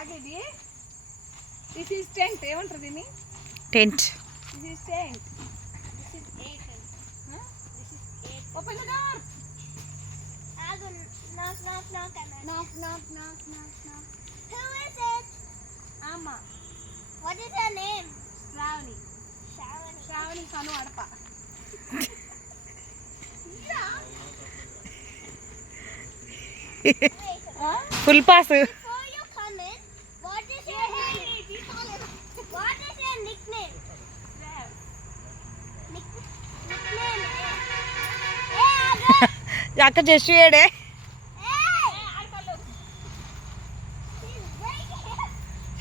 దాగేది. This is tent. ఏమంటారు దీన్ని? Tent. This is tent. This is a tent. This is a. Open the door. Knock, knock, knock, Anna. Knock, knock, knock, knock, knock. Who is it? Amma. What is her name? Shravani. Shavani. Shravani Sanu Adapa. Full pass. Before you come in, what is your name? What is your nickname? Nickname. Hey, అక్క just ఏడే.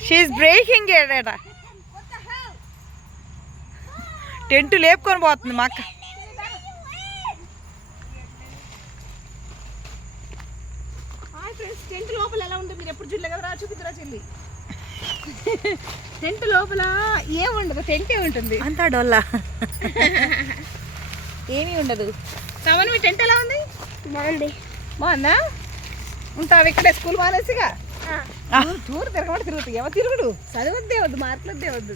She is breaking ఏడేట. Tent లేపుకొని పోతుంది మా అక్క. Tent లోపల ఎలా ఉంటుంది? మీరు ఎప్పుడు చూడలే కదా, చూపిద్దురా చెల్లి. టెంట్ లోపల ఏముండదు, టెంటే ఉంటుంది. అంతా డొల్లా. ఏమీ ఉండదు. సవన్ మీ టెంట్ ఎలా ఉంది? బాగుంది. బాగుందా? ఉంటావు ఇక్కడే స్కూల్ మానేసిగా. టూర్ తిరగమంటే తిరుగుతాయి. ఎవరు తిరుగుడు? చదవద్దే వద్దు, మార్కులు వద్దే వద్దు.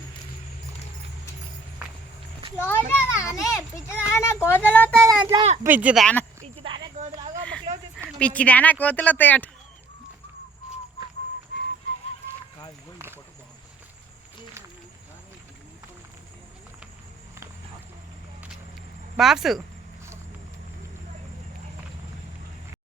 పిచ్చిదానా పిచ్చిదానా కోతులు వస్తాయట. బాప్సు